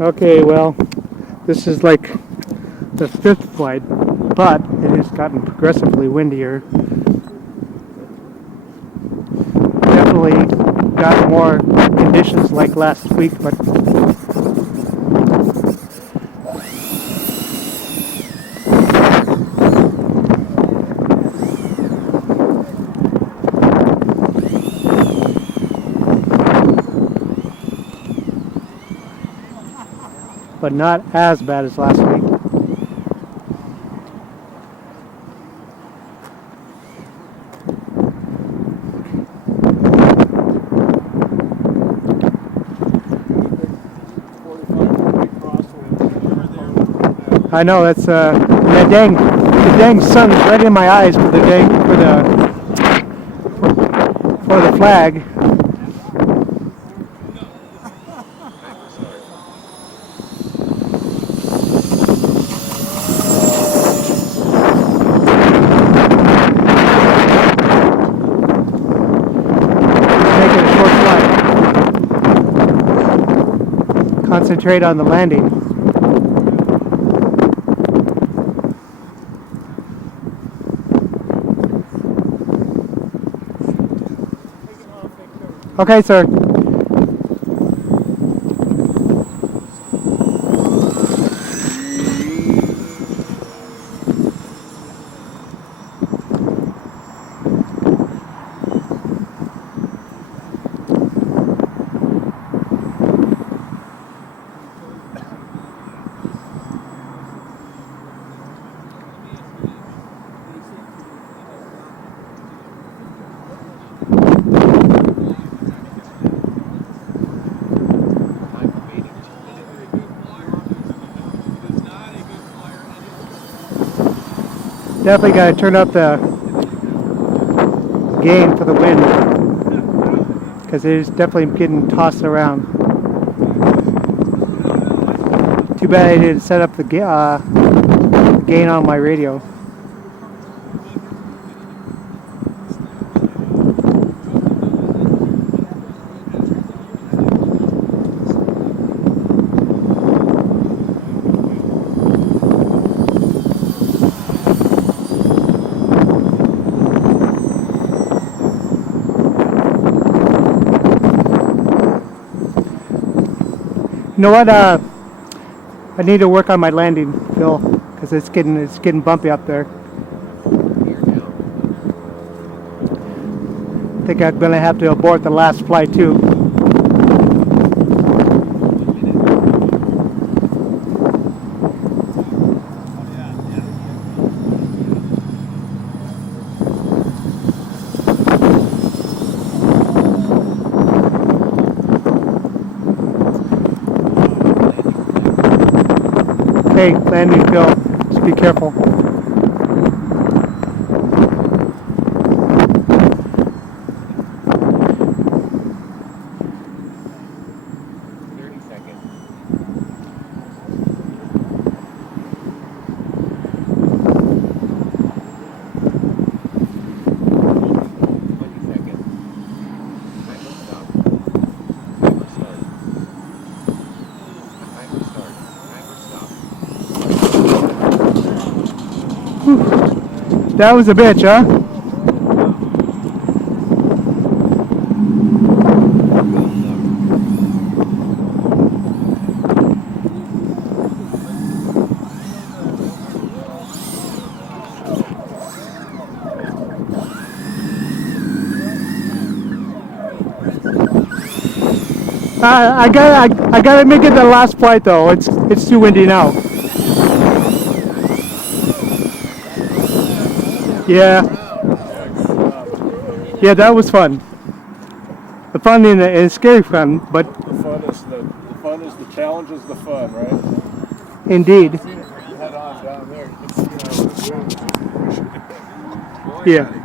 Okay, well, this is like the fifth flight, but it has gotten progressively windier. Definitely got more conditions like last week, but not as bad as last week. I know that's the dang sun's right in my eyes for the flag. Make it a short flight. Concentrate on the landing. Okay, sir. Definitely got to turn up the gain for the wind because it is definitely getting tossed around. Too bad I didn't set up the gain on my radio. You know what? I need to work on my landing, Phil, because it's getting bumpy up there. I think I'm gonna have to abort the last flight too. Hey, landing, Phil. Just be careful. That was a bitch, huh? I gotta make it the last flight though. It's too windy now. Yeah. Yeah, that was fun. The fun and scary fun, but the fun is the challenge is the fun, right? Indeed. Head on down there. You can see how Yeah.